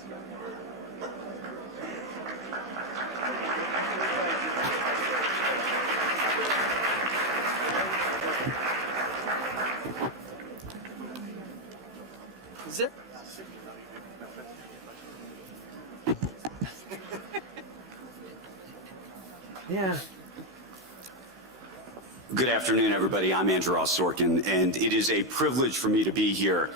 Is it? Yeah. Good afternoon, everybody. I'm Andrew Ross Sorkin, and it is a privilege for me to be here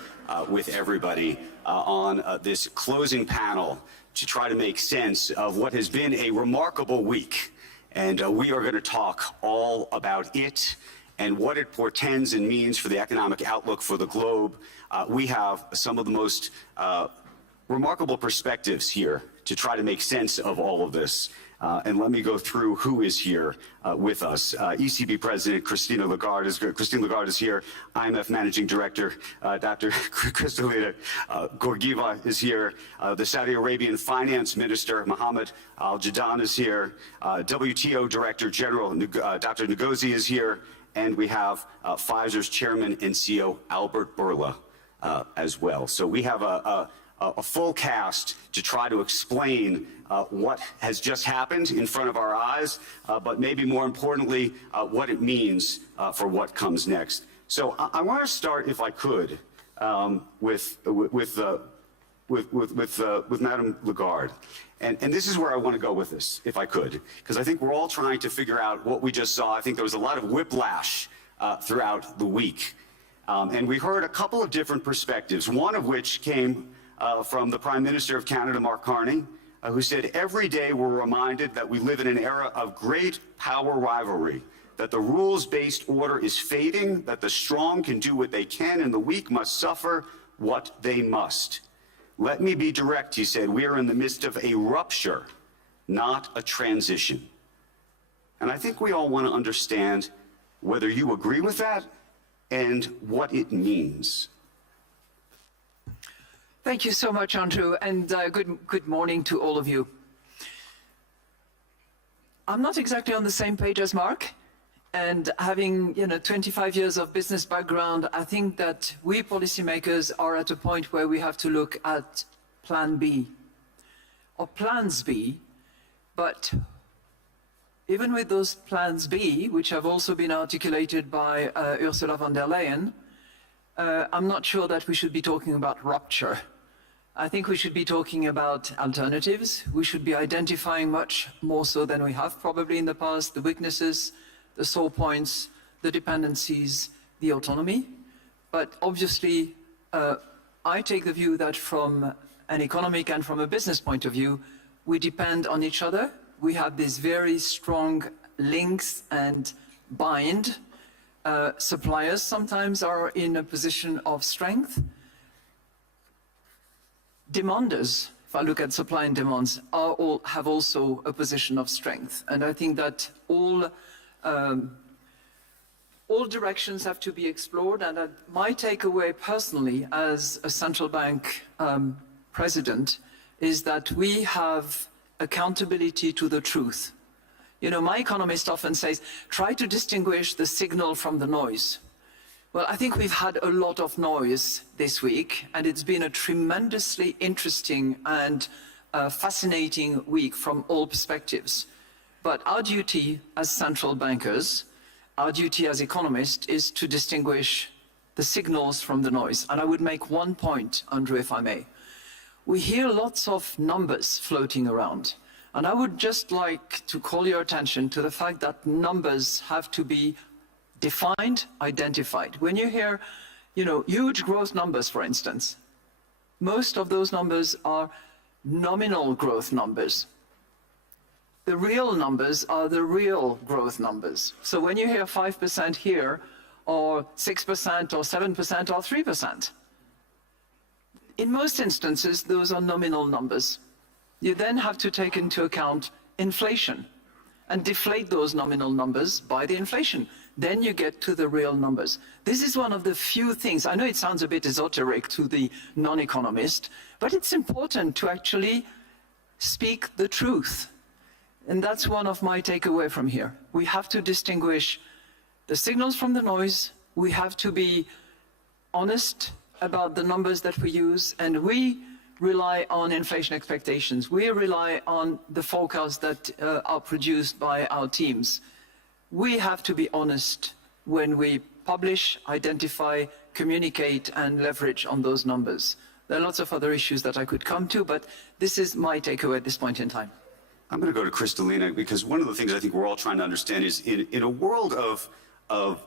with everybody on this closing panel to try to make sense of what has been a remarkable week. And we are going to talk all about it and what it portends and means for the economic outlook for the globe. We have some of the most remarkable perspectives here to try to make sense of all of this. And let me go through who is here with us. ECB President Christine Lagarde is here. IMF Managing Director Dr. Kristalina Georgieva is here. The Saudi Arabian Finance Minister Mohammed Al-Jadaan is here. WTO Director General Dr. Ngozi is here. And we have Pfizer's Chairman and CEO Albert Bourla as well. So we have a full cast to try to explain what has just happened in front of our eyes, but maybe more importantly, what it means for what comes next. So I want to start, if I could, with Madame Lagarde. And this is where I want to go with this, if I could, because I think we're all trying to figure out what we just saw. I think there was a lot of whiplash throughout the week. And we heard a couple of different perspectives, one of which came from the Prime Minister of Canada, Mark Carney, who said, every day we're reminded that we live in an era of great power rivalry, that the rules-based order is fading, that the strong can do what they can and the weak must suffer what they must. Let me be direct, he said, we are in the midst of a rupture, not a transition. And I think we all want to understand whether you agree with that and what it means. Thank you so much, Andrew, and good morning to all of you. I'm not exactly on the same page as Mark, and having 25 years of business background, I think that we policymakers are at a point where we have to look at Plan B or Plans B, but even with those Plans B, which have also been articulated by Ursula von der Leyen, I'm not sure that we should be talking about rupture. I think we should be talking about alternatives. We should be identifying much more so than we have probably in the past, the weaknesses, the sore points, the dependencies, the autonomy. But obviously, I take the view that from an economic and from a business point of view, we depend on each other. We have these very strong links and bind. Suppliers sometimes are in a position of strength. Demanders, if I look at supply and demands, have also a position of strength. And I think that all directions have to be explored. And my takeaway personally as a central bank president is that we have accountability to the truth. My economist often says, try to distinguish the signal from the noise. Well, I think we've had a lot of noise this week, and it's been a tremendously interesting and fascinating week from all perspectives. But our duty as central bankers, our duty as economists, is to distinguish the signals from the noise. And I would make one point, Andrew, if I may. We hear lots of numbers floating around. And I would just like to call your attention to the fact that numbers have to be defined, identified. When you hear, huge growth numbers, for instance, most of those numbers are nominal growth numbers. The real numbers are the real growth numbers. So when you hear 5% here, or 6%, or 7%, or 3%, in most instances, those are nominal numbers. You then have to take into account inflation and deflate those nominal numbers by the inflation. Then you get to the real numbers. This is one of the few things, I know it sounds a bit esoteric to the non-economist, but it's important to actually speak the truth. And that's one of my takeaway from here. We have to distinguish the signals from the noise. We have to be honest about the numbers that we use, and we rely on inflation expectations. We rely on the forecasts that are produced by our teams. We have to be honest when we publish, identify, communicate, and leverage on those numbers. There are lots of other issues that I could come to, but this is my takeaway at this point in time. I'm going to go to Kristalina, because one of the things I think we're all trying to understand is in a world of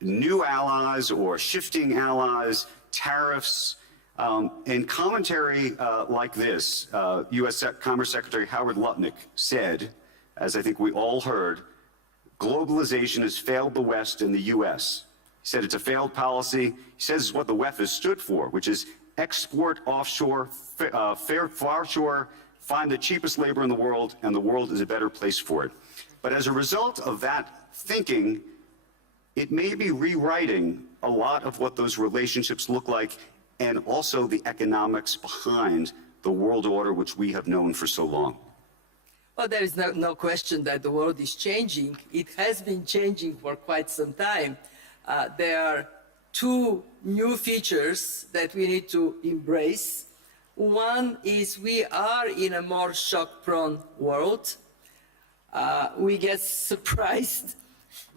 new allies or shifting allies, tariffs, and commentary like this, U.S. Commerce Secretary Howard Lutnick said, as I think we all heard, globalization has failed the West and the U.S. He said it's a failed policy. He says it's what the WEF has stood for, which is export offshore, far shore, find the cheapest labor in the world, and the world is a better place for it. But as a result of that thinking, it may be rewriting a lot of what those relationships look like, and also the economics behind the world order which we have known for so long. Well, there is no question that the world is changing. It has been changing for quite some time. There are two new features that we need to embrace. One is we are in a more shock-prone world. We get surprised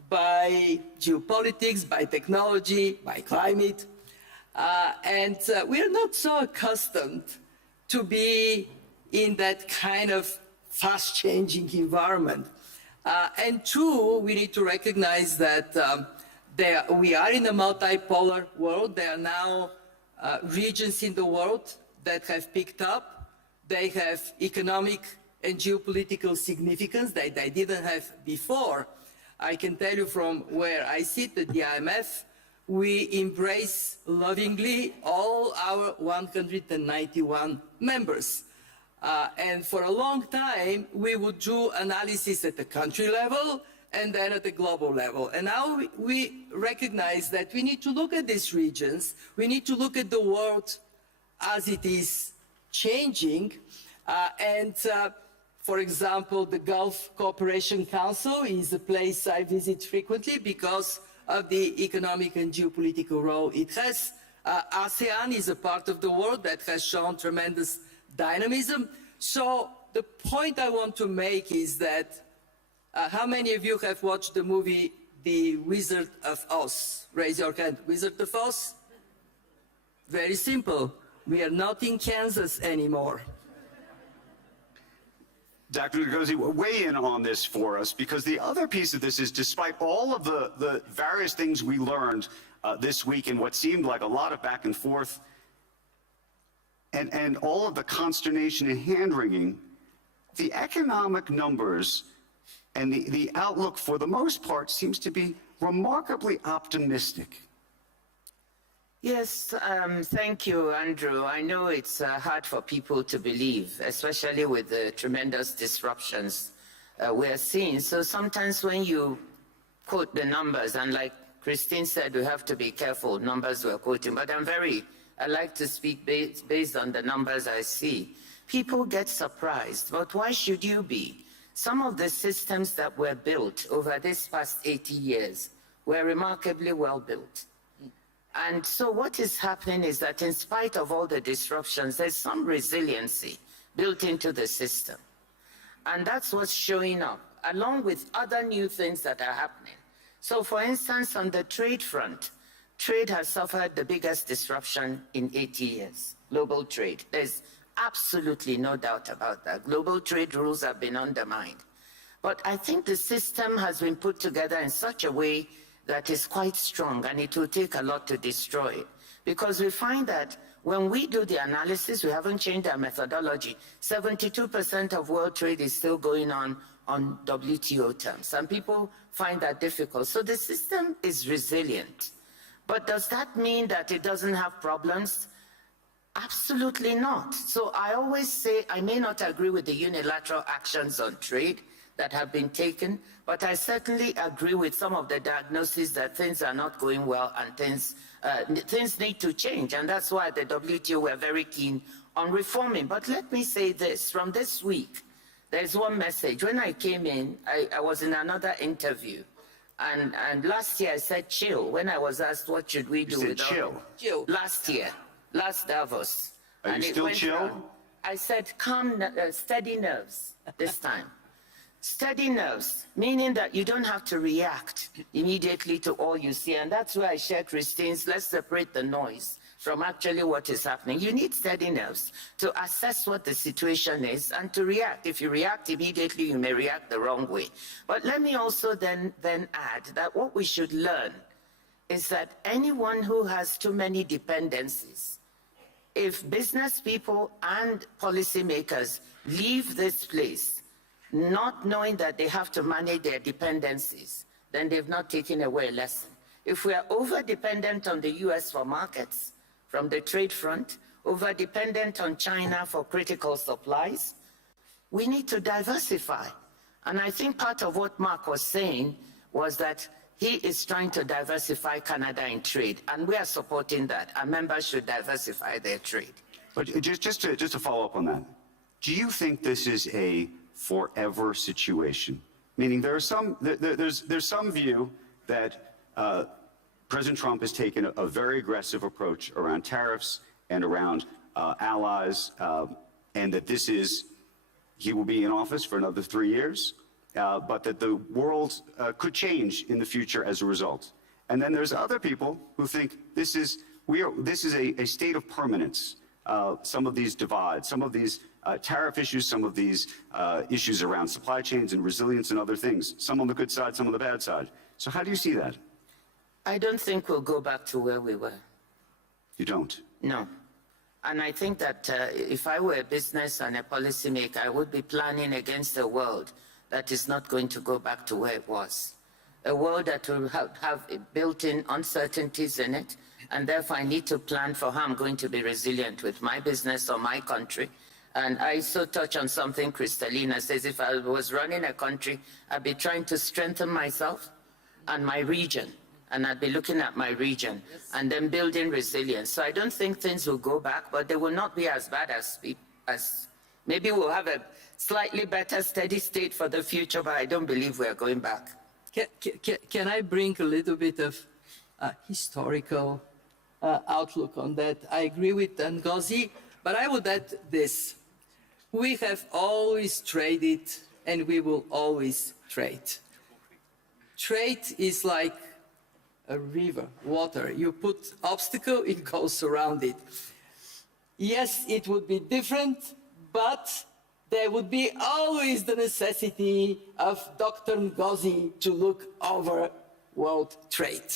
by geopolitics, by technology, by climate, and we are not so accustomed to be in that kind of fast-changing environment. And two, we need to recognize that we are in a multipolar world. There are now regions in the world that have picked up. They have economic and geopolitical significance that they didn't have before. I can tell you from where I sit at the IMF, we embrace lovingly all our 191 members. And for a long time, we would do analysis at the country level and then at the global level. And now we recognize that we need to look at these regions. We need to look at the world as it is changing. For example, the Gulf Cooperation Council is a place I visit frequently because of the economic and geopolitical role it has. ASEAN is a part of the world that has shown tremendous dynamism. So the point I want to make is that how many of you have watched the movie The Wizard of Oz? Raise your hand. Wizard of Oz? Very simple. We are not in Kansas anymore. Dr. Ngozi, weigh in on this for us, because the other piece of this is, despite all of the various things we learned this week and what seemed like a lot of back and forth, and all of the consternation and hand-wringing, the economic numbers and the outlook, for the most part, seems to be remarkably optimistic. Yes, thank you, Andrew. I know it's hard for people to believe, especially with the tremendous disruptions we're seeing. So sometimes when you quote the numbers, and like Christine said, we have to be careful, numbers we're quoting, but I like to speak based on the numbers I see. People get surprised, but why should you be? Some of the systems that were built over this past 80 years were remarkably well built. And so what is happening is that in spite of all the disruptions, there's some resiliency built into the system. And that's what's showing up, along with other new things that are happening. So for instance, on the trade front, trade has suffered the biggest disruption in 80 years, global trade. There's absolutely no doubt about that. Global trade rules have been undermined. But I think the system has been put together in such a way that is quite strong, and it will take a lot to destroy it. Because we find that when we do the analysis, we haven't changed our methodology. 72% of world trade is still going on WTO terms, and people find that difficult. So the system is resilient. But does that mean that it doesn't have problems? Absolutely not. So I always say I may not agree with the unilateral actions on trade that have been taken, but I certainly agree with some of the diagnoses that things are not going well and things need to change. And that's why the WTO were very keen on reforming. But let me say this, from this week, there's one message. When I came in, I was in another interview. And last year I said chill. When I was asked what should we do with chill. Last year, last Davos. Are you And it still went chill? wrong. I said, steady nerves this time. Steady nerves, meaning that you don't have to react immediately to all you see. And that's why I shared Christine's, let's separate the noise from actually what is happening. You need steady nerves to assess what the situation is and to react. If you react immediately, you may react the wrong way. But let me also then add that what we should learn is that anyone who has too many dependencies, if business people and policymakers leave this place not knowing that they have to manage their dependencies, then they've not taken away a lesson. If we are over-dependent on the US for markets, from the trade front, over-dependent on China for critical supplies, we need to diversify. And I think part of what Mark was saying was that he is trying to diversify Canada in trade, and we are supporting that. Our members should diversify their trade. But just to follow up on that, do you think this is a forever situation? Meaning there's some view that President Trump has taken a very aggressive approach around tariffs and around allies, and that he will be in office for another 3 years, but that the world could change in the future as a result. And then there's other people who think this is a state of permanence. Some of these divides, some of these tariff issues, some of these issues around supply chains and resilience and other things, some on the good side, some on the bad side. So how do you see that? I don't think we'll go back to where we were. You don't? No. And I think that if I were a business and a policymaker, I would be planning against a world that is not going to go back to where it was. A world that will have built-in uncertainties in it, and therefore I need to plan for how I'm going to be resilient with my business or my country. And I so touch on something Kristalina says, if I was running a country, I'd be trying to strengthen myself and my region. And I'd be looking at my region and then building resilience. So I don't think things will go back, but they will not be as bad as maybe we'll have a slightly better steady state for the future, but I don't believe we're going back. Can I bring a little bit of historical outlook on that? I agree with Ngozi, but I would add this. We have always traded and we will always trade. Trade is like a river, water. You put obstacle, it goes around it. Yes, it would be different, but there would be always the necessity of Dr. Ngozi to look over world trade.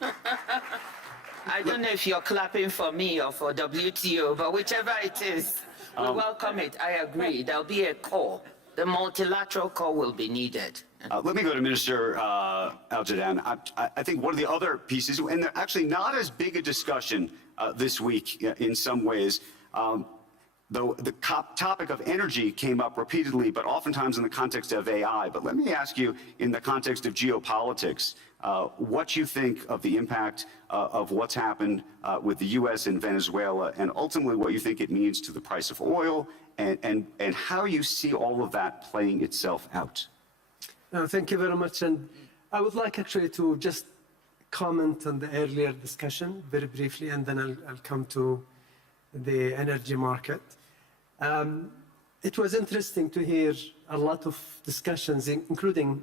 I don't know if you're clapping for me or for WTO, but whichever it is, we welcome it. I agree. There'll be a call. The multilateral call will be needed. Let me go to Minister Al-Jadaan. I think one of the other pieces, and they're actually not as big a discussion this week in some ways, though the topic of energy came up repeatedly, but oftentimes in the context of AI. But let me ask you, in the context of geopolitics, what you think of the impact of what's happened with the U.S. and Venezuela, and ultimately what you think it means to the price of oil, and how you see all of that playing itself out. Thank you very much. And I would like actually to just comment on the earlier discussion very briefly, and then I'll come to the energy market. It was interesting to hear a lot of discussions, including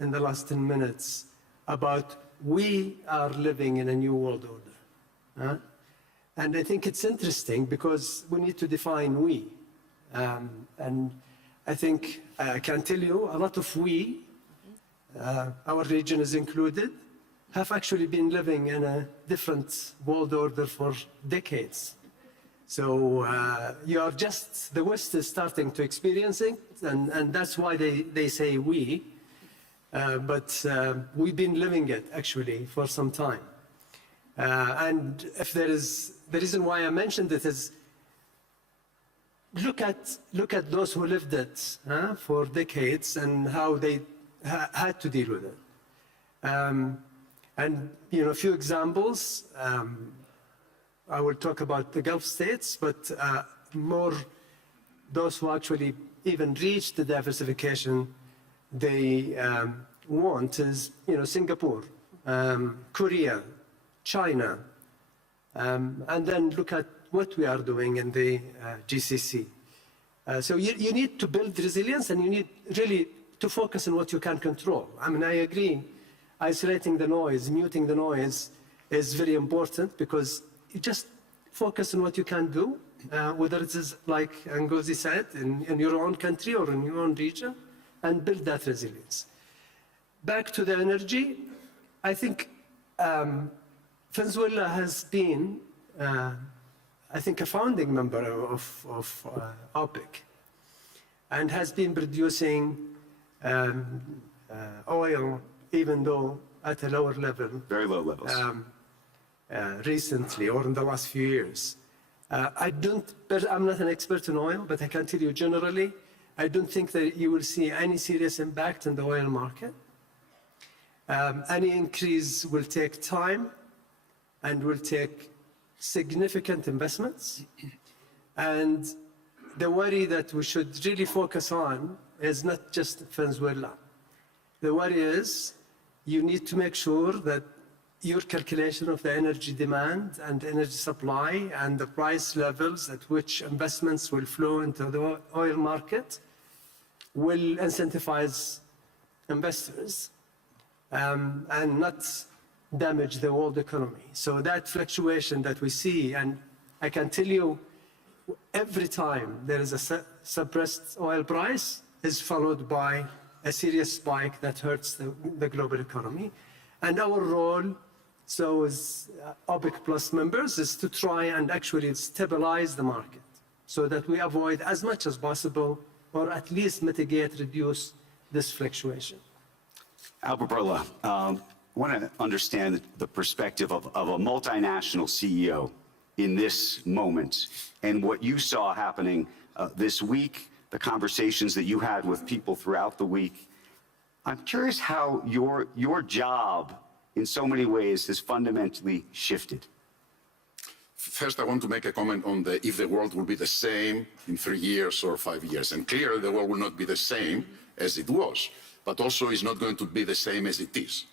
in the last 10 minutes, about we are living in a new world order. And I think it's interesting because we need to define we. And I think I can tell you a lot of we, our region is included, have actually been living in a different world order for decades. So you are just, the West is starting to experience it, and that's why they say we. But we've been living it actually for some time. And if there is, the reason why I mentioned it is, look at those who lived it for decades and how they had to deal with it. And you know, a few examples. I will talk about the Gulf states, but more those who actually even reached the diversification they want is, you know, Singapore, Korea, China, and then look at what we are doing in the GCC. So you need to build resilience, and you need really to focus on what you can control. I mean, I agree, isolating the noise, muting the noise is very important, because you just focus on what you can do, whether it is, like Ngozi said, in your own country or in your own region, and build that resilience. Back to the energy, I think Venezuela has been, I think, a founding member of OPEC, and has been producing oil, even though at a lower level. Very low levels. Recently, or in the last few years. I'm not an expert in oil, but I can tell you generally, I don't think that you will see any serious impact in the oil market. Any increase will take time and will take significant investments. And the worry that we should really focus on is not just Venezuela. The worry is you need to make sure that your calculation of the energy demand and energy supply and the price levels at which investments will flow into the oil market will incentivize investors and not damage the world economy. So that fluctuation that we see, and I can tell you, every time there is a suppressed oil price is followed by a serious spike that hurts the global economy. And our role, so as OPEC Plus members, is to try and actually stabilize the market so that we avoid as much as possible, or at least mitigate, reduce this fluctuation. Albert Bourla, I want to understand the perspective of a multinational CEO in this moment, and what you saw happening this week, the conversations that you had with people throughout the week. I'm curious how your job in so many ways has fundamentally shifted. First, I want to make a comment on if the world will be the same in 3 years or 5 years. And clearly the world will not be the same as it was, but also is not going to be the same as it is.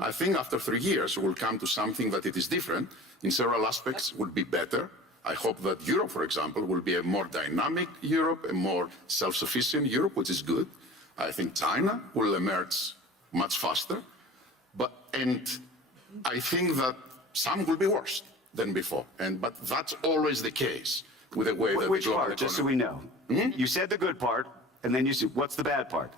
I think after 3 years, we'll come to something that it is different. In several aspects, will be better. I hope that Europe, for example, will be a more dynamic Europe, a more self-sufficient Europe, which is good. I think China will emerge much faster. And I think that some will be worse than before. But that's always the case with the way that Which the global part, just so economy... we know? You said the good part, and then you said, what's the bad part?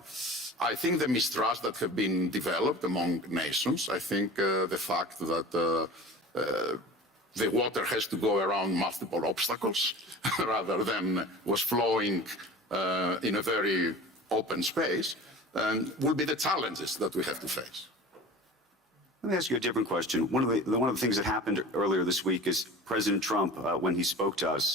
I think the mistrust that have been developed among nations. I think the fact that the water has to go around multiple obstacles rather than was flowing in a very open space, will be the challenges that we have to face. Let me ask you a different question. One of the things that happened earlier this week is President Trump, when he spoke to us,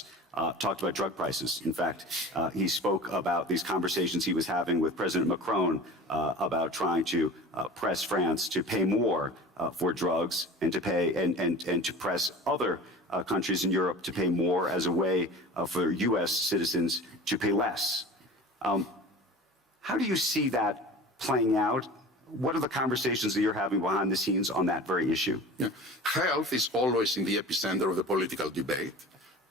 talked about drug prices. In fact, he spoke about these conversations he was having with President Macron about trying to press France to pay more for drugs and to pay and to press other countries in Europe to pay more as a way for U.S. citizens to pay less. How do you see that playing out? What are the conversations that you're having behind the scenes on that very issue? Yeah. Health is always in the epicenter of the political debate,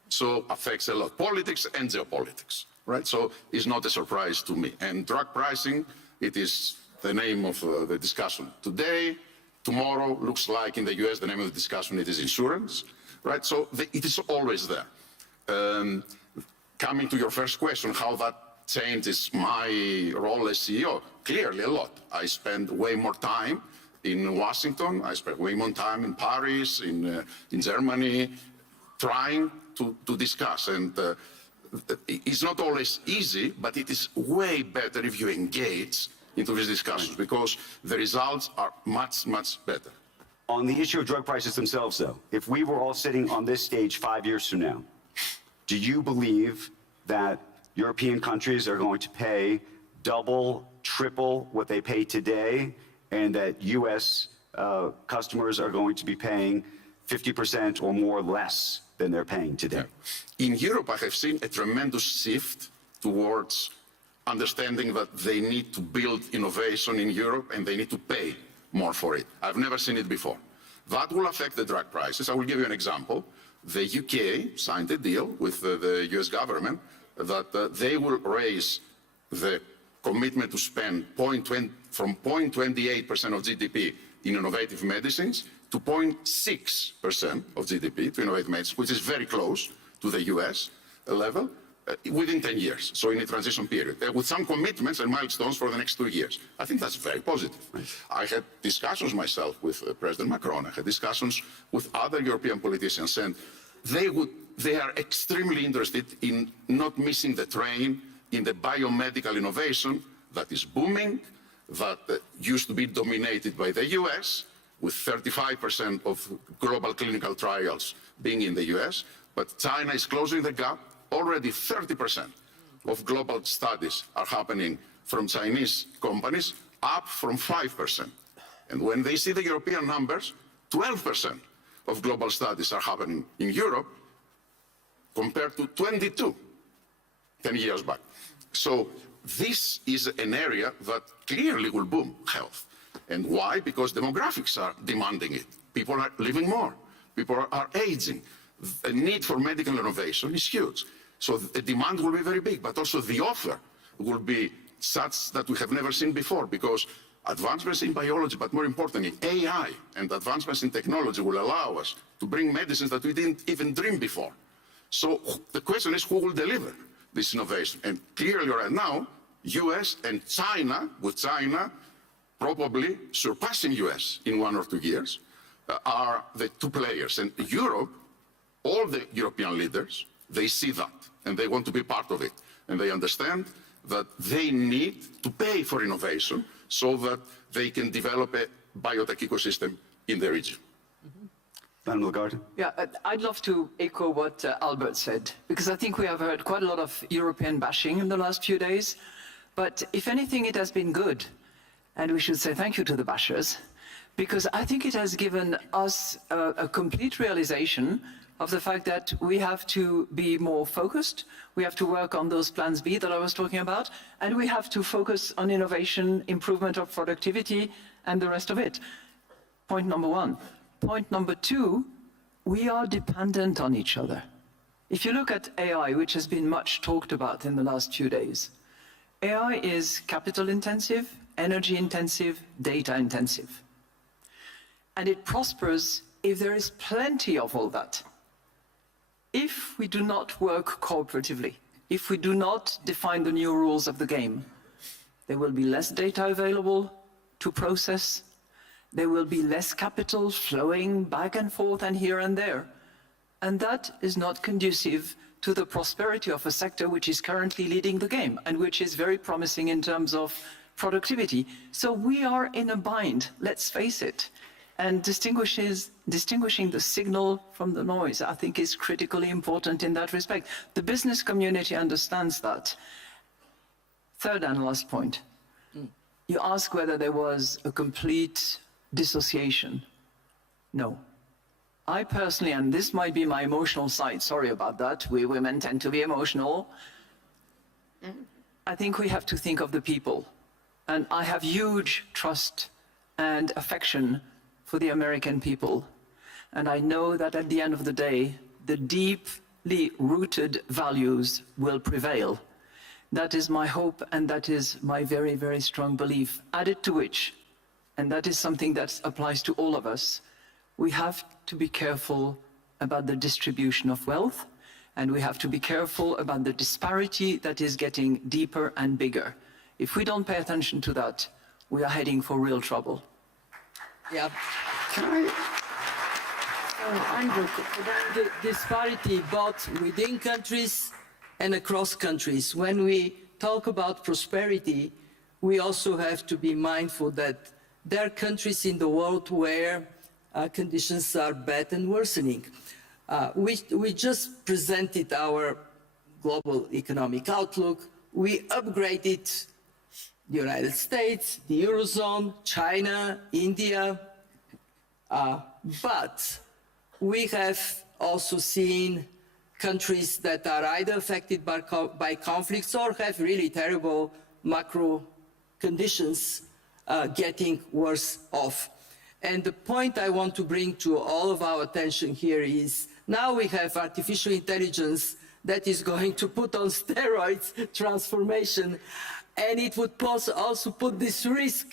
so affects a lot politics and geopolitics, right? So it's not a surprise to me. And drug pricing, it is the name of the discussion today. Tomorrow, looks like in the US, the name of the discussion, it is insurance, right? So it is always there. Coming to your first question, how that changes my role as CEO, clearly a lot. I spend way more time in Washington, I spend way more time in Paris, in Germany, trying to discuss. And it's not always easy, but it is way better if you engage into these discussions, because the results are much, much better. On the issue of drug prices themselves, though, if we were all sitting on this stage 5 years from now, do you believe that European countries are going to pay double, triple what they pay today, and that U.S. Customers are going to be paying 50% or more less than they're paying today? In Europe, I have seen a tremendous shift towards understanding that they need to build innovation in Europe and they need to pay more for it. I've never seen it before. That will affect the drug prices. I will give you an example. The UK signed a deal with the US government that they will raise the commitment to spend from 0.28% of GDP in innovative medicines to 0.6% of GDP to innovative medicines, which is very close to the US level, within 10 years, so in a transition period, with some commitments and milestones for the next 2 years. I think that's very positive. I had discussions myself with President Macron. I had discussions with other European politicians, and they are extremely interested in not missing the train in the biomedical innovation that is booming, that used to be dominated by the US, with 35% of global clinical trials being in the US, but China is closing the gap. Already 30% of global studies are happening from Chinese companies, up from 5%. And when they see the European numbers, 12% of global studies are happening in Europe, compared to 22 10 years back. So this is an area that clearly will boom health. And why? Because demographics are demanding it. People are living more. People are aging. The need for medical innovation is huge. So the demand will be very big, but also the offer will be such that we have never seen before, because advancements in biology, but more importantly, AI and advancements in technology will allow us to bring medicines that we didn't even dream before. So the question is, who will deliver this innovation? And clearly right now, US and China, with China probably surpassing US in 1 or 2 years, are the two players. And Europe, all the European leaders, they see that and they want to be part of it. And they understand that they need to pay for innovation so that they can develop a biotech ecosystem in the region. Madam Lagarde. Yeah, I'd love to echo what Albert said, because I think we have heard quite a lot of European bashing in the last few days. But if anything, it has been good. And we should say thank you to the bashers, because I think it has given us a complete realization of the fact that we have to be more focused, we have to work on those plans B that I was talking about, and we have to focus on innovation, improvement of productivity, and the rest of it. Point number one. Point number two, we are dependent on each other. If you look at AI, which has been much talked about in the last few days, AI is capital intensive, energy intensive, data intensive. And it prospers if there is plenty of all that. If we do not work cooperatively, if we do not define the new rules of the game, there will be less data available to process, there will be less capital flowing back and forth and here and there. And that is not conducive to the prosperity of a sector which is currently leading the game and which is very promising in terms of productivity. So we are in a bind, let's face it. And distinguishing the signal from the noise, I think, is critically important in that respect. The business community understands that. Third and last point. You ask whether there was a complete dissociation. No. I personally, and this might be my emotional side, sorry about that, we women tend to be emotional. I think we have to think of the people. And I have huge trust and affection for the American people. And I know that at the end of the day, the deeply rooted values will prevail. That is my hope, and that is my very, very strong belief. Added to which, and that is something that applies to all of us, we have to be careful about the distribution of wealth, and we have to be careful about the disparity that is getting deeper and bigger. If we don't pay attention to that, we are heading for real trouble. Yeah. Can I? Andrew, the disparity both within countries and across countries. When we talk about prosperity, we also have to be mindful that there are countries in the world where conditions are bad and worsening. We just presented our global economic outlook. We upgraded the United States, the Eurozone, China, India, but we have also seen countries that are either affected by conflicts or have really terrible macro conditions getting worse off. And the point I want to bring to all of our attention here is now we have artificial intelligence that is going to put on steroids transformation, and it would also put this risk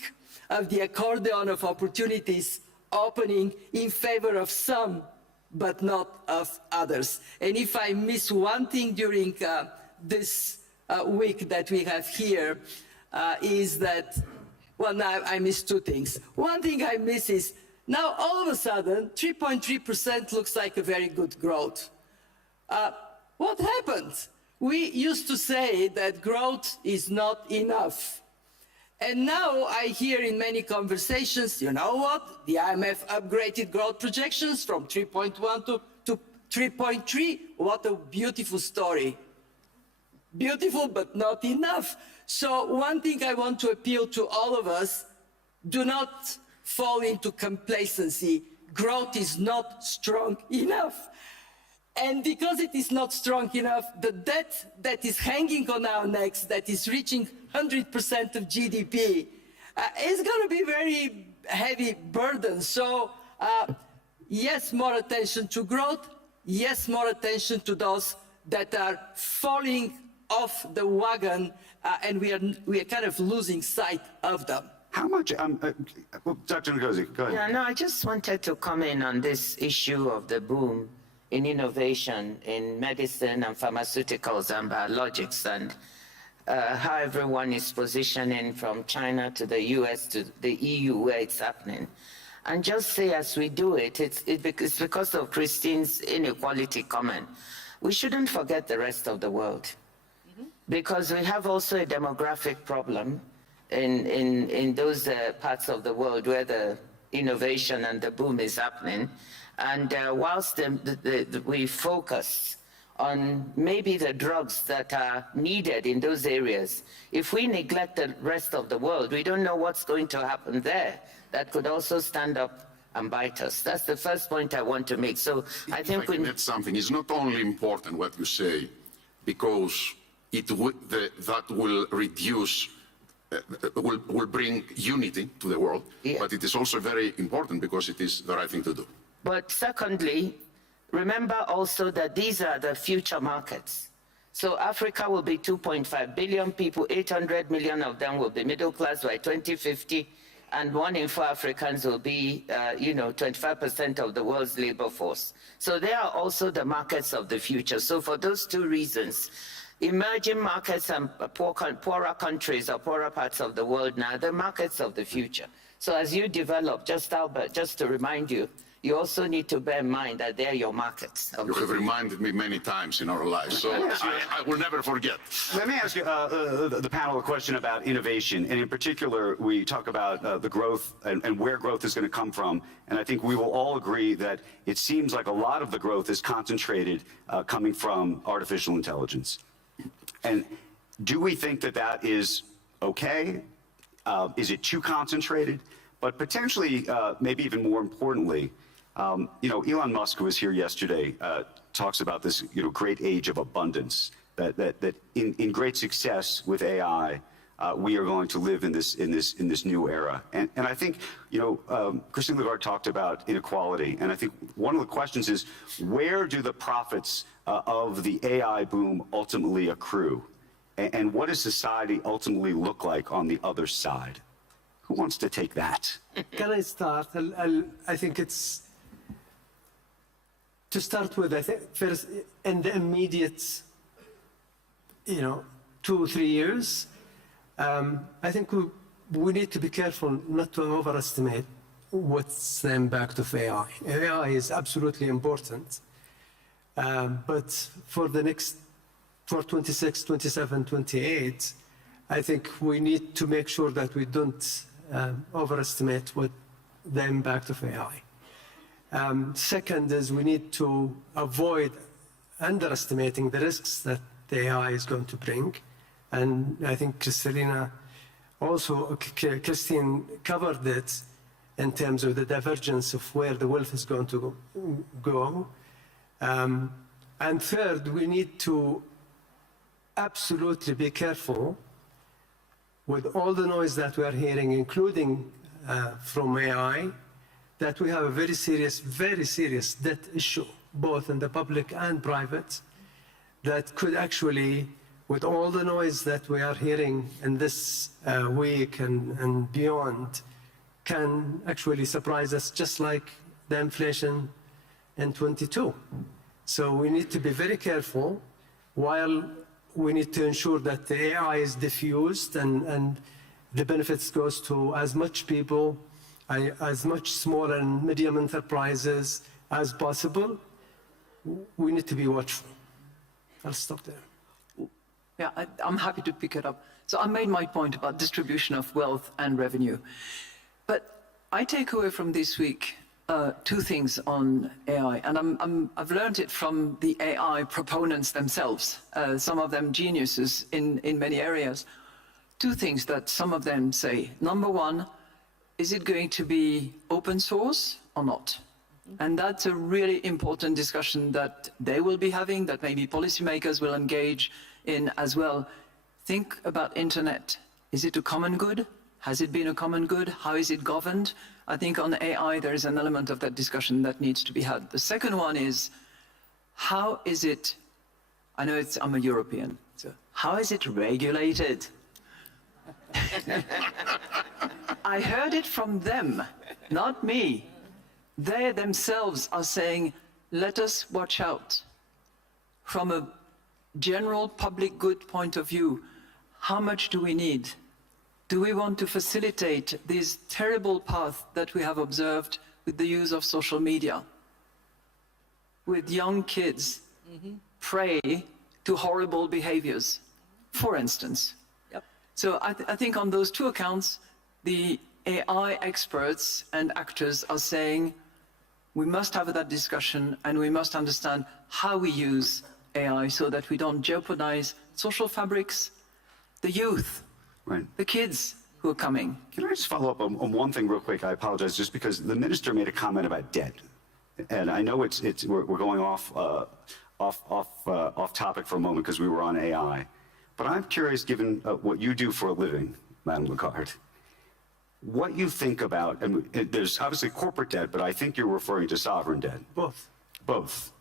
of the accordion of opportunities opening in favor of some, but not of others. And if I miss one thing during this week that we have here, is that, well, now I miss two things. One thing I miss is now all of a sudden 3.3% looks like a very good growth. What happened? We used to say that growth is not enough. And now I hear in many conversations, you know what? The IMF upgraded growth projections from 3.1 to 3.3. What a beautiful story. Beautiful, but not enough. So one thing I want to appeal to all of us, do not fall into complacency. Growth is not strong enough. And because it is not strong enough, the debt that is hanging on our necks, that is reaching 100% of GDP, is going to be very heavy burden. So yes, more attention to growth. Yes, more attention to those that are falling off the wagon, and we are kind of losing sight of them. How much, Dr. Ngozi, go ahead. Yeah, no, I just wanted to comment on this issue of the boom in innovation in medicine and pharmaceuticals and biologics, and how everyone is positioning from China to the US to the EU where it's happening. And just say as we do it, it's because of Christine's inequality comment. We shouldn't forget the rest of the world, because we have also a demographic problem in those parts of the world where the innovation and the boom is happening. And whilst we focus on maybe the drugs that are needed in those areas, if we neglect the rest of the world, we don't know what's going to happen there. That could also stand up and bite us. That's the first point I want to make. So I think if I can add something. It's not only important what you say, because that will reduce, will bring unity to the world, yeah. But it is also very important because it is the right thing to do. But secondly, remember also that these are the future markets. So Africa will be 2.5 billion people, 800 million of them will be middle class by 2050, and 1 in 4 Africans will be, 25% of the world's labor force. So they are also the markets of the future. So for those two reasons, emerging markets and poorer countries or poorer parts of the world now, the markets of the future. So as you develop, just Albert, just to remind you, you also need to bear in mind that they're your markets. You have reminded me many times in our lives, so I will never forget. Let me ask you, the panel, a question about innovation, and in particular, we talk about the growth and where growth is going to come from, and I think we will all agree that it seems like a lot of the growth is concentrated coming from artificial intelligence. And do we think that that is okay? Is it too concentrated? But potentially, maybe even more importantly, Elon Musk, who was here yesterday, talks about this, great age of abundance. That in great success with AI, we are going to live in this new era. And I think, Christine Lagarde talked about inequality, and I think one of the questions is, where do the profits of the AI boom ultimately accrue, and what does society ultimately look like on the other side? Who wants to take that? Can I start? I think it's, to start with, I think first, in the immediate, 2-3 years, I think we need to be careful not to overestimate what's the impact of AI. AI is absolutely important, but for 26, 27, 28, I think we need to make sure that we don't overestimate what the impact of AI. Second is we need to avoid underestimating the risks that the AI is going to bring. And I think Christine covered it in terms of the divergence of where the wealth is going to go. And third, we need to absolutely be careful with all the noise that we are hearing, including from AI, that we have a very serious debt issue, both in the public and private, that could actually, with all the noise that we are hearing in this week and beyond, can actually surprise us, just like the inflation in 22. So we need to be very careful, while we need to ensure that the AI is diffused and the benefits goes to as much people, as much small and medium enterprises as possible. We need to be watchful. I'll stop there. Yeah, I'm happy to pick it up. So I made my point about distribution of wealth and revenue. But I take away from this week two things on AI, and I've learned it from the AI proponents themselves, some of them geniuses in many areas. Two things that some of them say. Number one, is it going to be open source or not? And that's a really important discussion that they will be having, that maybe policymakers will engage in as well. Think about internet. Is it a common good? Has it been a common good? How is it governed? I think on AI, there is an element of that discussion that needs to be had. The second one is, how is it, I know I'm a European, so how is it regulated? I heard it from them, not me. They themselves are saying, let us watch out. From a general public good point of view, how much do we need? Do we want to facilitate this terrible path that we have observed with the use of social media? With young kids prey to horrible behaviors, for instance. Yep. So I think on those two accounts, the AI experts and actors are saying, we must have that discussion and we must understand how we use AI so that we don't jeopardize social fabrics, the youth, Right. the kids who are coming. Can I just follow up on one thing real quick? I apologize, just because the minister made a comment about debt, and I know we're going off topic for a moment because we were on AI, but I'm curious, given what you do for a living, Madam Lagarde, what you think about, and there's obviously corporate debt, but I think you're referring to sovereign debt. Both. Both.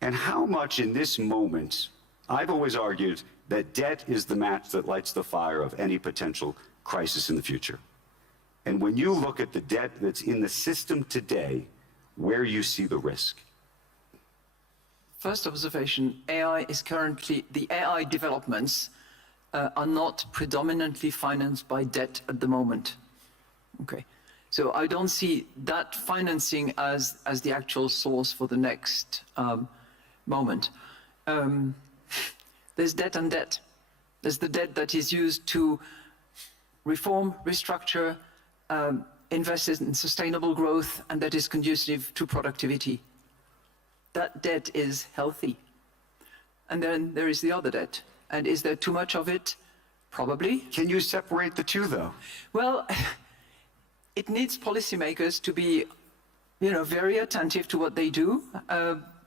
And how much in this moment, I've always argued that debt is the match that lights the fire of any potential crisis in the future. And when you look at the debt that's in the system today, where you see the risk? First observation, AI is currently, the AI developments are not predominantly financed by debt at the moment. Okay, so I don't see that financing as the actual source for the next moment. There's debt and debt. There's the debt that is used to reform, restructure, invest in sustainable growth, and that is conducive to productivity. That debt is healthy. And then there is the other debt. And is there too much of it? Probably. Can you separate the two, though? Well, it needs policymakers to be, very attentive to what they do.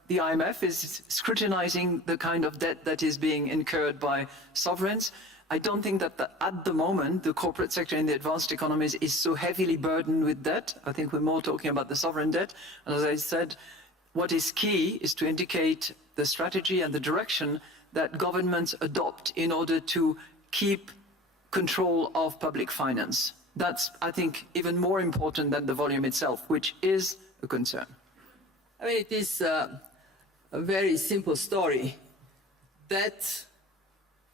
The IMF is scrutinizing the kind of debt that is being incurred by sovereigns. I don't think that at the moment, the corporate sector in the advanced economies is so heavily burdened with debt. I think we're more talking about the sovereign debt. And as I said, what is key is to indicate the strategy and the direction that governments adopt in order to keep control of public finance. That's, I think, even more important than the volume itself, which is a concern. I mean, it is a very simple story. Debt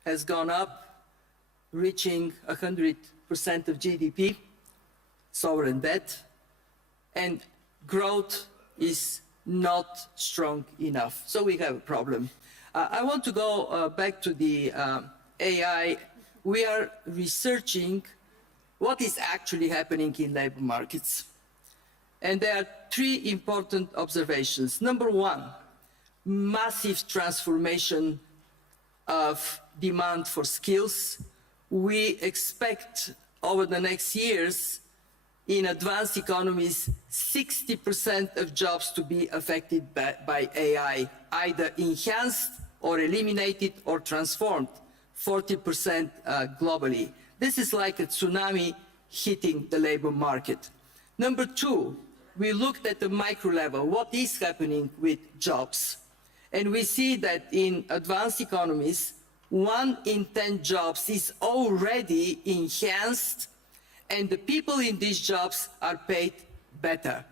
has gone up, reaching 100% of GDP, sovereign debt, and growth is not strong enough. So we have a problem. I want to go back to the AI. We are researching what is actually happening in labor markets. And there are three important observations. Number one, massive transformation of demand for skills. We expect over the next years in advanced economies, 60% of jobs to be affected by AI, either enhanced or eliminated or transformed, 40% globally. This is like a tsunami hitting the labor market. Number two, we looked at the micro level, what is happening with jobs. And we see that in advanced economies, 1 in 10 jobs is already enhanced, and the people in these jobs are paid better.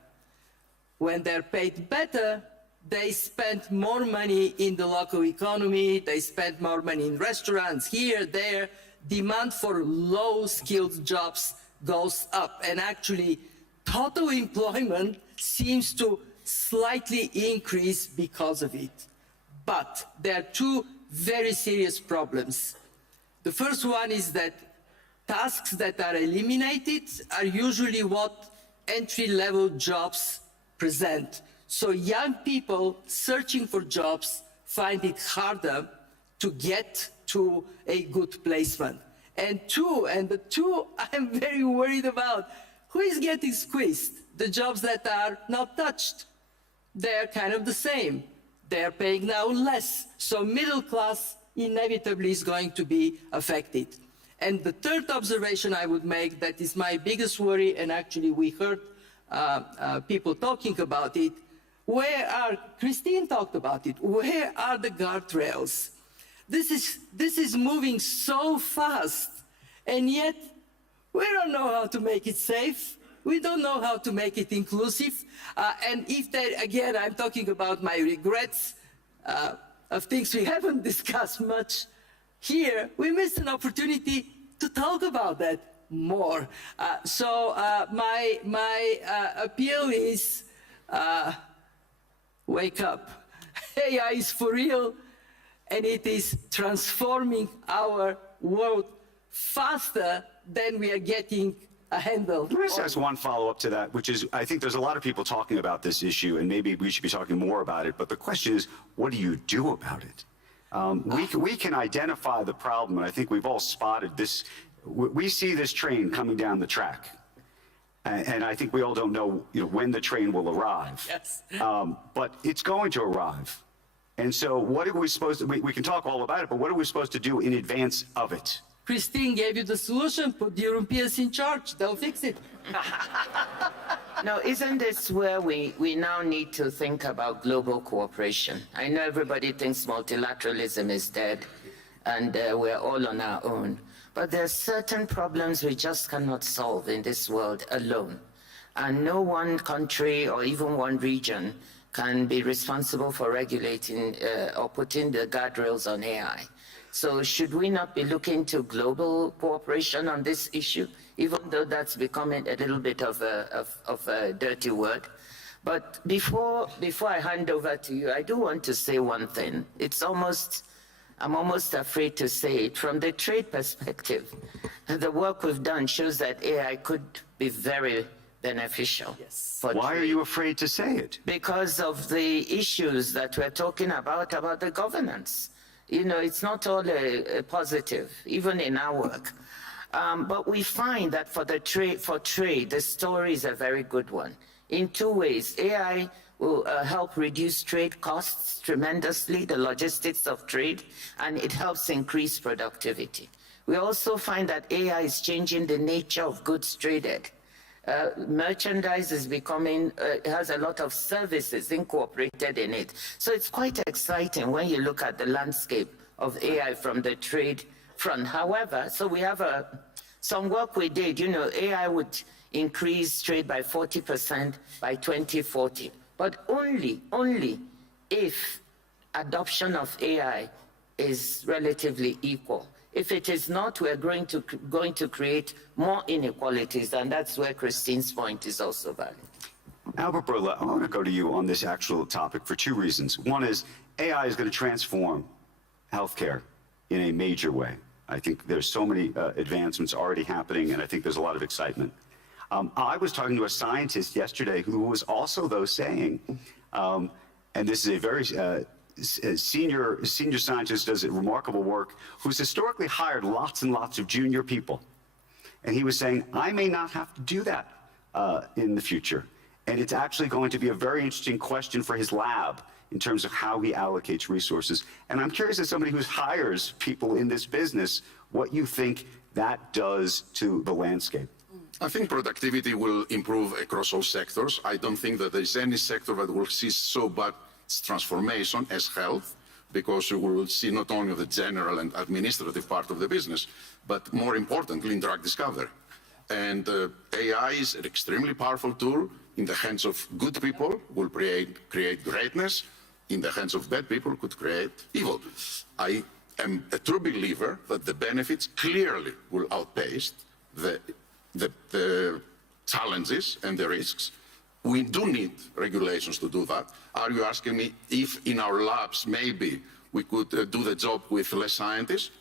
When they're paid better, they spend more money in the local economy, they spend more money in restaurants, here, there. Demand for low-skilled jobs goes up, and actually total employment seems to slightly increase because of it. But there are 2 very serious problems. The first one is that tasks that are eliminated are usually what entry-level jobs present. So young people searching for jobs find it harder to get to a good placement. And the two I'm very worried about, who is getting squeezed? The jobs that are not touched. They're kind of the same. They're paying now less. So middle class inevitably is going to be affected. And the third observation I would make, that is my biggest worry, and actually we heard people talking about it, Christine talked about it, where are the guardrails? This is moving so fast, and yet we don't know how to make it safe. We don't know how to make it inclusive. And if there, again, I'm talking about my regrets of things we haven't discussed much here, we missed an opportunity to talk about that more. So my appeal is, wake up. AI is for real, and it is transforming our world faster than we are getting a handle. Let me just ask one follow-up to that, which is, I think there's a lot of people talking about this issue, and maybe we should be talking more about it, but the question is, what do you do about it? We can identify the problem, and I think we've all spotted this. We see this train coming down the track, and I think we all don't know, when the train will arrive. Yes. But it's going to arrive. And so what are we supposed to, we can talk all about it, but what are we supposed to do in advance of it? Christine gave you the solution, put the Europeans in charge, they'll fix it. Now, isn't this where we now need to think about global cooperation? I know everybody thinks multilateralism is dead and we're all on our own. But there are certain problems we just cannot solve in this world alone. And no one country or even one region can be responsible for regulating or putting the guardrails on AI. So should we not be looking to global cooperation on this issue, even though that's becoming a little bit of a dirty word? But before I hand over to you, I do want to say one thing. I'm almost afraid to say it. From the trade perspective, the work we've done shows that AI could be very beneficial. Yes. For Why trade. are you afraid to say it? Because of the issues that we're talking about the governance. It's not all a positive, even in our work. But we find that for trade, the story is a very good one. In 2 ways, AI will help reduce trade costs tremendously, the logistics of trade, and it helps increase productivity. We also find that AI is changing the nature of goods traded. Merchandise is becoming, has a lot of services incorporated in it. So it's quite exciting when you look at the landscape of AI from the trade front. However, so we have some work we did, AI would increase trade by 40% by 2040, but only if adoption of AI is relatively equal. If it is not, we're going to create more inequalities, and that's where Christine's point is also valid. Albert Bourla, I want to go to you on this actual topic for 2 reasons. One is AI is going to transform healthcare in a major way. I think there's so many advancements already happening, and I think there's a lot of excitement. I was talking to a scientist yesterday who was also, though, saying, and this is a very senior scientist, does remarkable work, who's historically hired lots and lots of junior people. And he was saying, I may not have to do that in the future. And it's actually going to be a very interesting question for his lab in terms of how he allocates resources. And I'm curious, as somebody who hires people in this business, what you think that does to the landscape. I think productivity will improve across all sectors. I don't think that there is any sector that will see so bad transformation as health, because you will see not only the general and administrative part of the business, but more importantly in drug discovery. And AI is an extremely powerful tool in the hands of good people, will create greatness. In the hands of bad people, could create evil. I am a true believer that the benefits clearly will outpace the challenges and the risks. We do need regulations to do that. Are you asking me if in our labs maybe we could do the job with less scientists?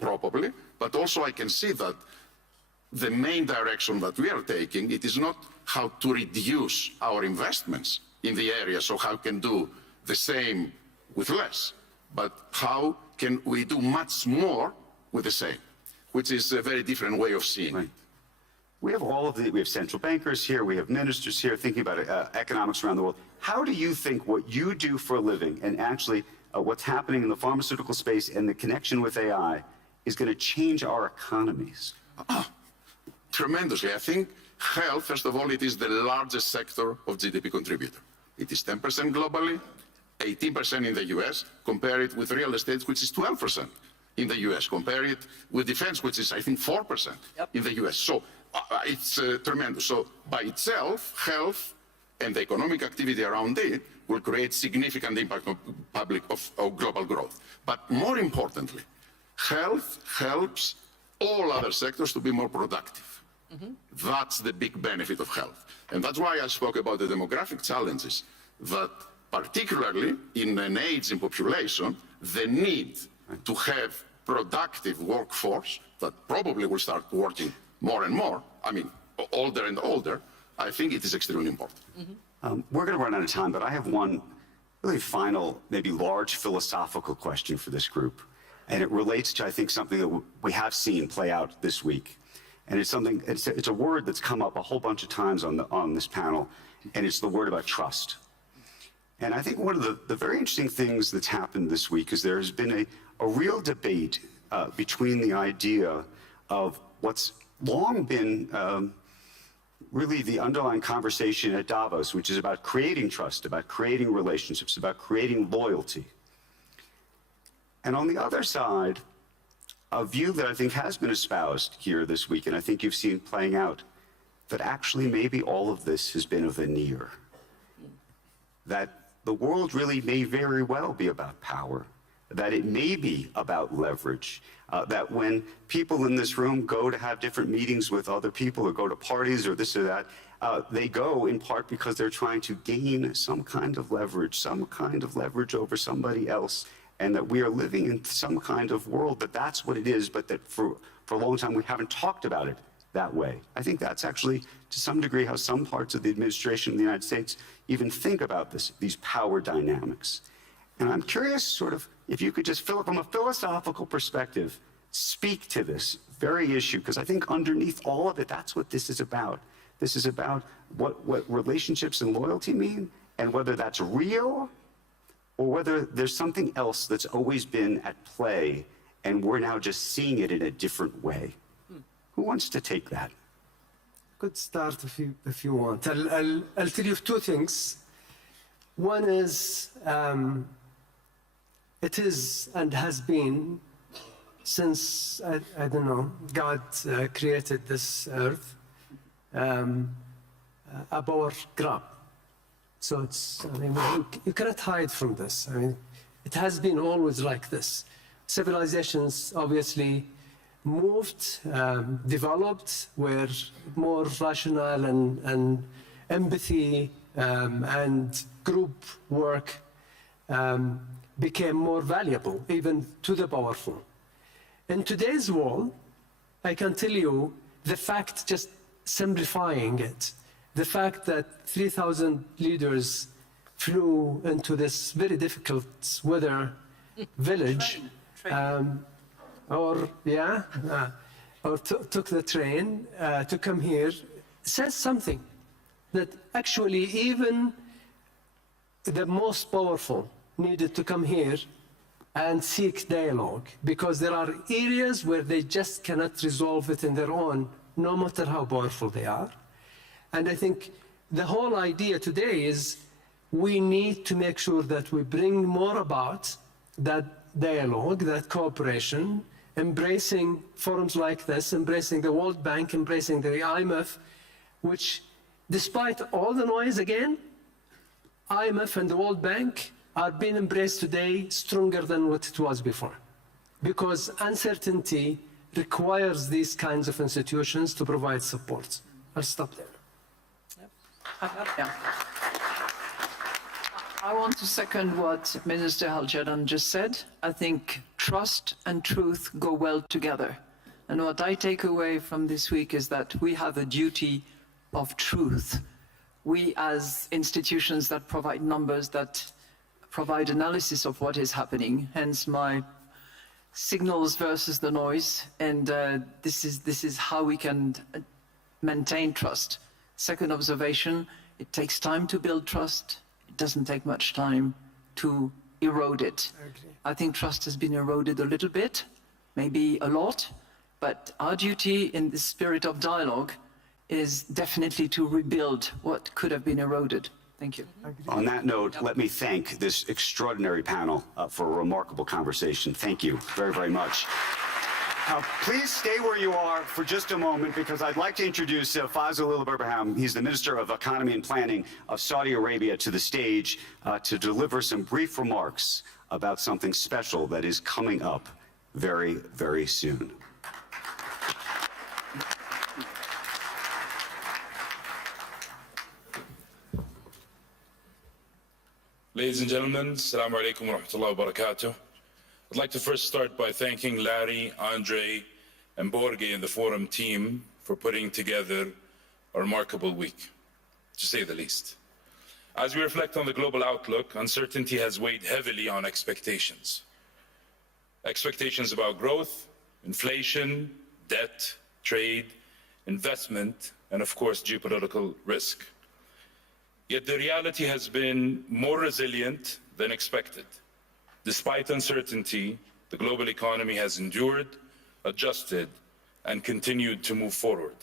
Probably, but also I can see that the main direction that we are taking, it is not how to reduce our investments in the area, so how can do the same with less, but how can we do much more with the same, which is a very different way of seeing it. We have we have central bankers here, we have ministers here thinking about economics around the world. How do you think what you do for a living and actually what's happening in the pharmaceutical space and the connection with AI is going to change our economies? Tremendously. I think health, first of all, it is the largest sector of GDP contributor. It is 10% globally, 18% in the US. Compare it with real estate, which is 12% in the US. Compare it with defense, which is, I think, 4% in the US. So it's tremendous. So by itself, health and the economic activity around it will create significant impact on of global growth. But more importantly, health helps all other sectors to be more productive. That's the big benefit of health. And that's why I spoke about the demographic challenges, that particularly in an aging population, the need to have productive workforce that probably will start working more and more, I mean, older and older, I think it is extremely important. We're going to run out of time, but I have one really final, maybe large philosophical question for this group. And it relates to, I think, something that we have seen play out this week. And it's something, it's a word that's come up a whole bunch of times on this panel, and it's the word about trust. And I think one of the very interesting things that's happened this week is there has been a real debate between the idea of what's long been really the underlying conversation at Davos, which is about creating trust, about creating relationships, about creating loyalty. And on the other side, a view that I think has been espoused here this week, and I think you've seen playing out, that actually maybe all of this has been a veneer. That the world really may very well be about power, that it may be about leverage, that when people in this room go to have different meetings with other people or go to parties or this or that, they go in part because they're trying to gain some kind of leverage over somebody else, and that we are living in some kind of world that that's what it is, but that for a long time we haven't talked about it that way. I think that's actually, to some degree, how some parts of the administration in the United States even think about these power dynamics. And I'm curious, sort of, if you could just, from a philosophical perspective, speak to this very issue, because I think underneath all of it, that's what this is about. This is about what relationships and loyalty mean, and whether that's real, or whether there's something else that's always been at play, and we're now just seeing it in a different way. Who wants to take that? Could start if you want. I'll tell you two things. One is, it is and has been since, I don't know, God created this earth, a power grab. So it's, I mean, you cannot hide from this. I mean, it has been always like this. Civilizations obviously moved, developed, were more rational and empathy and group work became more valuable, even to the powerful. In today's world, I can tell you the fact, just simplifying it, the fact that 3,000 leaders flew into this very difficult weather village, or took the train to come here, says something that actually even the most powerful needed to come here and seek dialogue, because there are areas where they just cannot resolve it in their own no matter how powerful they are. And I think the whole idea today is we need to make sure that we bring more about that dialogue, that cooperation, embracing forums like this, embracing the World Bank, embracing the IMF, which, despite all the noise again, IMF and the World Bank are being embraced today stronger than what it was before. Because uncertainty requires these kinds of institutions to provide support. I'll stop there. Yeah. I want to second what Minister Haljadan just said. I think trust and truth go well together. And what I take away from this week is that we have a duty of truth. We as institutions that provide numbers, that provide analysis of what is happening, hence my signals versus the noise, and this is how we can maintain trust. Second observation, it takes time to build trust. It doesn't take much time to erode it. I think trust has been eroded a little bit, maybe a lot, but our duty in the spirit of dialogue is definitely to rebuild what could have been eroded. Thank you. On that note, let me thank this extraordinary panel for a remarkable conversation. Thank you very, very much. Please stay where you are for just a moment, because I'd like to introduce Fazil Al-Barham. He's the Minister of Economy and Planning of Saudi Arabia to the stage to deliver some brief remarks about something special that is coming up very, very soon. Ladies and gentlemen, Assalamu alaikum wa rahmatullahi wa barakatuh. I'd like to first start by thanking Larry, Andre, and Borge and the Forum team for putting together a remarkable week, to say the least. As we reflect on the global outlook, uncertainty has weighed heavily on expectations. Expectations about growth, inflation, debt, trade, investment, and of course, geopolitical risk. Yet the reality has been more resilient than expected. Despite uncertainty, the global economy has endured, adjusted, and continued to move forward.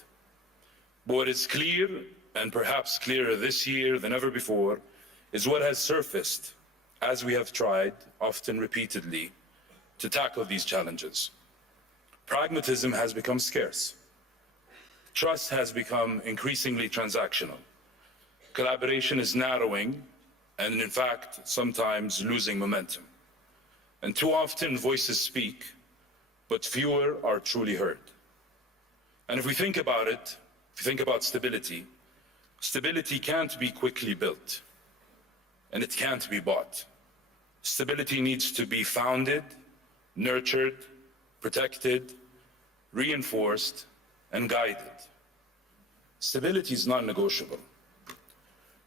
But what is clear, and perhaps clearer this year than ever before, is what has surfaced as we have tried, often repeatedly, to tackle these challenges. Pragmatism has become scarce. Trust has become increasingly transactional. Collaboration is narrowing and, in fact, sometimes losing momentum. And too often voices speak, but fewer are truly heard. And if we think about it, if we think about stability, stability can't be quickly built, and it can't be bought. Stability needs to be founded, nurtured, protected, reinforced, and guided. Stability is non-negotiable.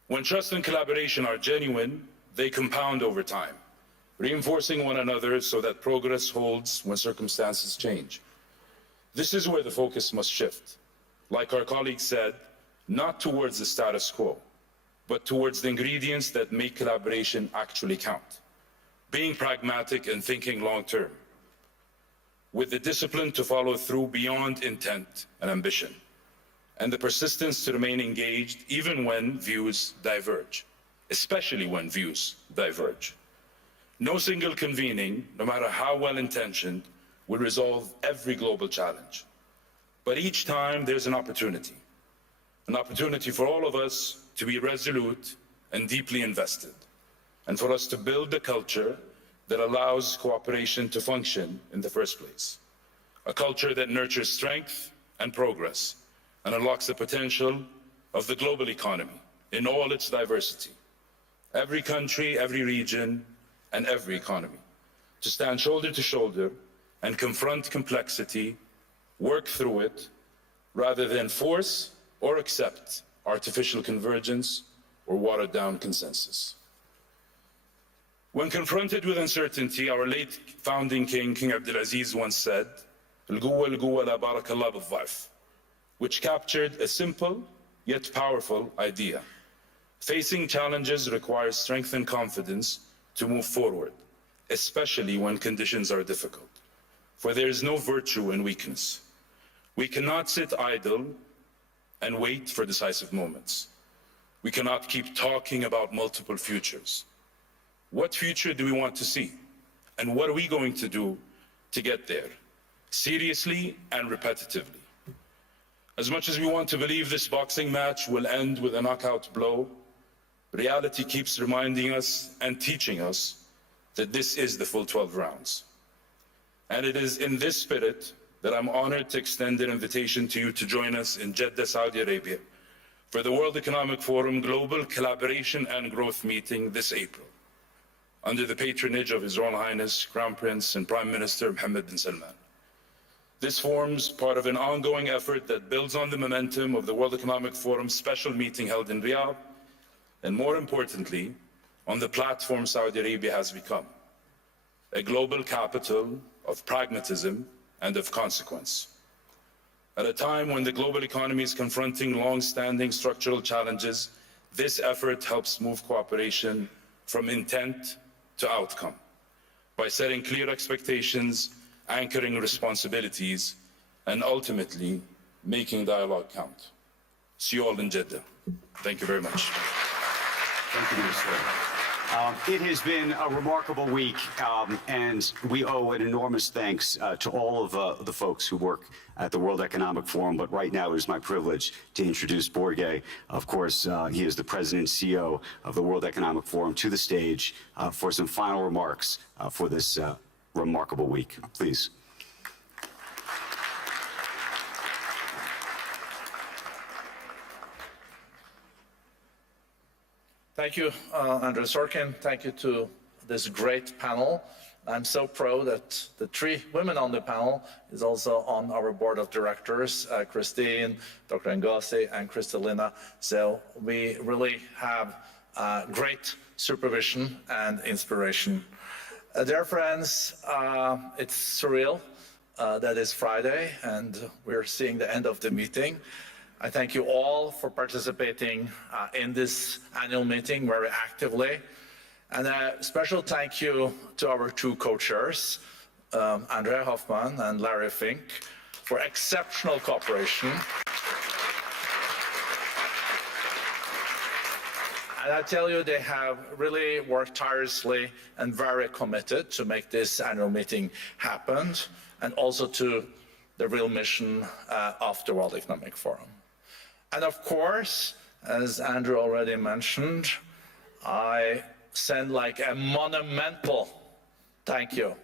When trust and collaboration are genuine, they compound over time, reinforcing one another so that progress holds when circumstances change. This is where the focus must shift. Like our colleague said, not towards the status quo, but towards the ingredients that make collaboration actually count. Being pragmatic and thinking long-term, with the discipline to follow through beyond intent and ambition, and the persistence to remain engaged even when views diverge, especially when views diverge. No single convening, no matter how well-intentioned, will resolve every global challenge. But each time there's an opportunity for all of us to be resolute and deeply invested, and for us to build a culture that allows cooperation to function in the first place. A culture that nurtures strength and progress and unlocks the potential of the global economy in all its diversity. Every country, every region, and every economy. To stand shoulder to shoulder and confront complexity, work through it, rather than force or accept artificial convergence or watered down consensus. When confronted with uncertainty, our late founding king, King Abdulaziz, once said, "Al-Quwwa al-Quwwa la barakallah bil-dha'f," which captured a simple yet powerful idea. Facing challenges requires strength and confidence to move forward, especially when conditions are difficult. For there is no virtue in weakness. We cannot sit idle and wait for decisive moments. We cannot keep talking about multiple futures. What future do we want to see? And what are we going to do to get there, seriously and repetitively? As much as we want to believe this boxing match will end with a knockout blow, reality keeps reminding us and teaching us that this is the full 12 rounds. And it is in this spirit that I'm honored to extend an invitation to you to join us in Jeddah, Saudi Arabia, for the World Economic Forum Global Collaboration and Growth Meeting this April, under the patronage of His Royal Highness, Crown Prince and Prime Minister Mohammed bin Salman. This forms part of an ongoing effort that builds on the momentum of the World Economic Forum's special meeting held in Riyadh, and more importantly, on the platform Saudi Arabia has become, a global capital of pragmatism and of consequence. At a time when the global economy is confronting long-standing structural challenges, this effort helps move cooperation from intent to outcome by setting clear expectations, anchoring responsibilities, and ultimately making dialogue count. See you all in Jeddah. Thank you very much. Thank you, Minister. It has been a remarkable week, and we owe an enormous thanks to all of the folks who work at the World Economic Forum. But right now, it is my privilege to introduce Borge. Of course, he is the President and CEO of the World Economic Forum, to the stage for some final remarks for this remarkable week. Please. Thank you, Andrew Sorkin. Thank you to this great panel. I'm so proud that the three women on the panel is also on our board of directors, Christine, Dr. Ngozi, and Kristalina. So we really have great supervision and inspiration. Dear friends, it's surreal that it's Friday and we're seeing the end of the meeting. I thank you all for participating in this annual meeting very actively. And a special thank you to our two co-chairs, Andrea Hoffman and Larry Fink, for exceptional cooperation. And I tell you, they have really worked tirelessly and very committed to make this annual meeting happen, and also to the real mission of the World Economic Forum. And of course, as Andrew already mentioned, I send like a monumental thank you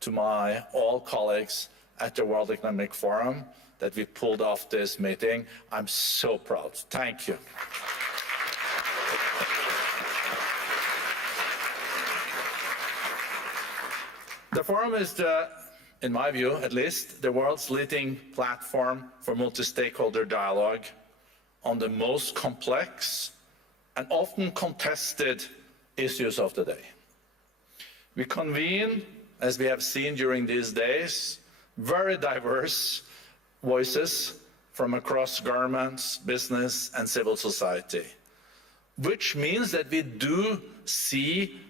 to my all colleagues at the World Economic Forum that we pulled off this meeting. I'm so proud. Thank you. The forum is in my view at least, the world's leading platform for multi-stakeholder dialogue on the most complex and often contested issues of the day. We convene, as we have seen during these days, very diverse voices from across governments, business, and civil society, which means that we do see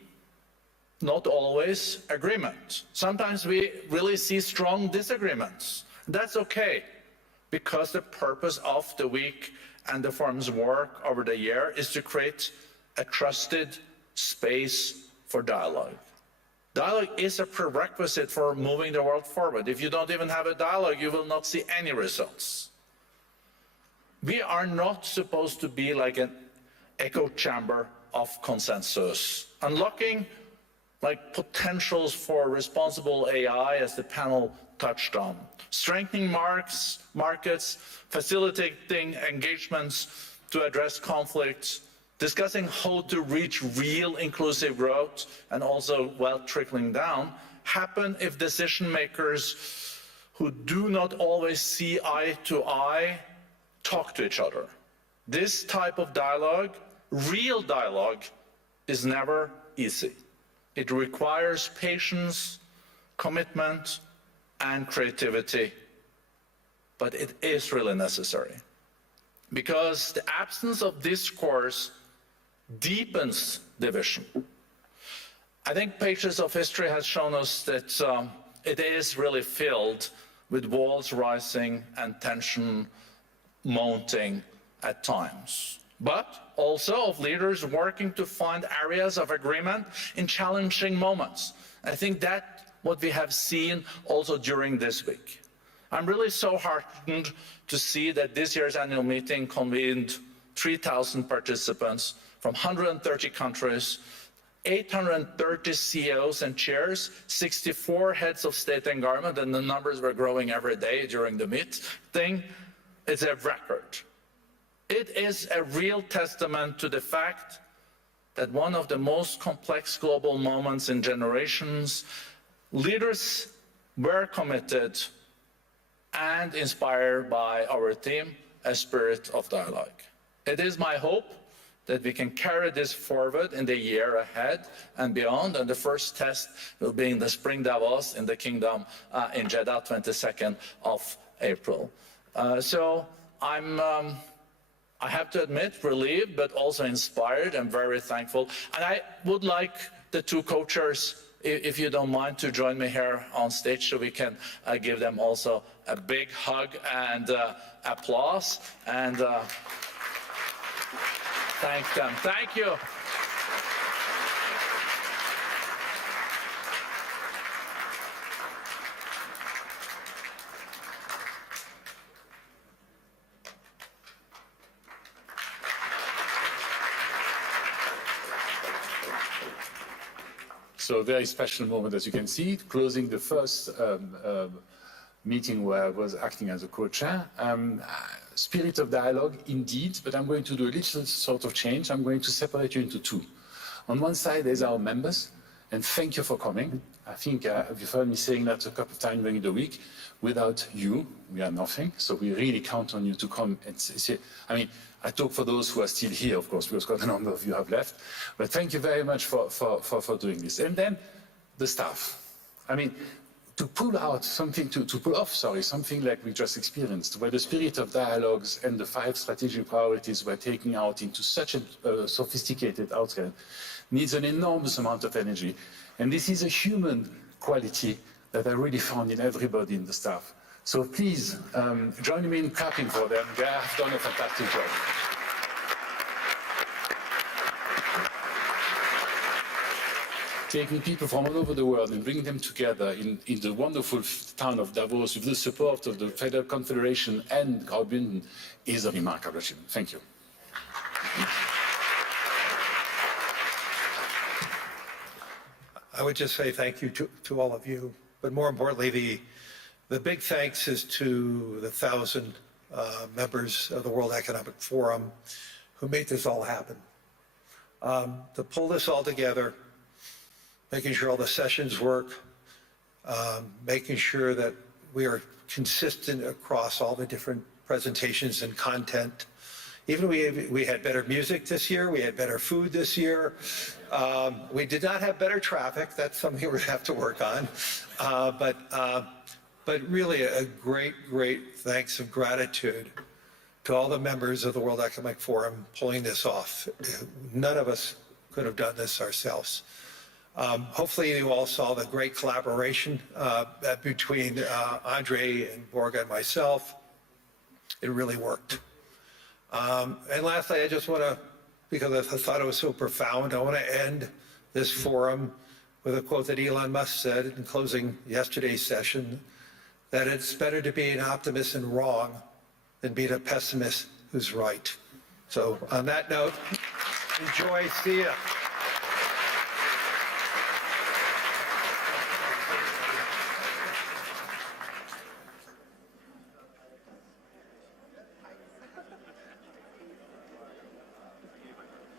not always agreement. Sometimes we really see strong disagreements. That's okay, because the purpose of the week and the forum's work over the year is to create a trusted space for dialogue. Dialogue is a prerequisite for moving the world forward. If you don't even have a dialogue, you will not see any results. We are not supposed to be like an echo chamber of consensus. Unlocking like potentials for responsible AI, as the panel touched on, strengthening markets, facilitating engagements to address conflicts, discussing how to reach real inclusive growth, and also wealth trickling down, happen if decision makers who do not always see eye to eye talk to each other. This type of dialogue, real dialogue, is never easy. It requires patience, commitment, and creativity, but it is really necessary, because the absence of discourse deepens division. I think pages of history has shown us that it is really filled with walls rising and tension mounting at times, but also of leaders working to find areas of agreement in challenging moments. I think that's what we have seen also during this week. I'm really so heartened to see that this year's annual meeting convened 3,000 participants from 130 countries, 830 CEOs and chairs, 64 heads of state and government, and the numbers were growing every day during the meeting. It's a record. It is a real testament to the fact that one of the most complex global moments in generations, leaders were committed and inspired by our theme, a spirit of dialogue. It is my hope that we can carry this forward in the year ahead and beyond, and the first test will be in the spring Davos in the Kingdom in Jeddah, 22nd of April. So I have to admit, relieved, but also inspired and very thankful. And I would like the two co-chairs, if you don't mind, to join me here on stage so we can give them also a big hug and applause. And thank them. Thank you. So a very special moment, as you can see, closing the first meeting where I was acting as a co-chair. Spirit of dialogue, indeed, but I'm going to do a little sort of change. I'm going to separate you into two. On one side, there's our members, and thank you for coming. I think you've heard me saying that a couple of times during the week. Without you, we are nothing. So we really count on you to come and say, I mean, I talk for those who are still here, of course, because quite a number of you have left. But thank you very much for doing this. And then the staff. I mean, to pull out something, to pull off, something like we just experienced, where the spirit of dialogues and the 5 strategic priorities we're taking out into such a sophisticated outcome needs an enormous amount of energy. And this is a human quality that I really found in everybody in the staff. So please, join me in clapping for them. They have done a fantastic job. Taking people from all over the world and bringing them together in the wonderful town of Davos with the support of the Federal Confederation and Graubünden is a remarkable achievement. Thank you. I would just say thank you to all of you, but more importantly, the big thanks is to the 1,000 members of the World Economic Forum who made this all happen. To pull this all together, making sure all the sessions work, making sure that we are consistent across all the different presentations and content. Even we had better music this year, we had better food this year. We did not have better traffic, that's something we have to work on. But really a great thanks and gratitude to all the members of the World Economic Forum pulling this off. None of us could have done this ourselves. Hopefully you all saw the great collaboration between Andre and Borge and myself. It really worked. And lastly, I just want to, because I thought it was so profound, I want to end this forum with a quote that Elon Musk said in closing yesterday's session, that it's better to be an optimist and wrong than be a pessimist who's right. So on that note, enjoy, see ya.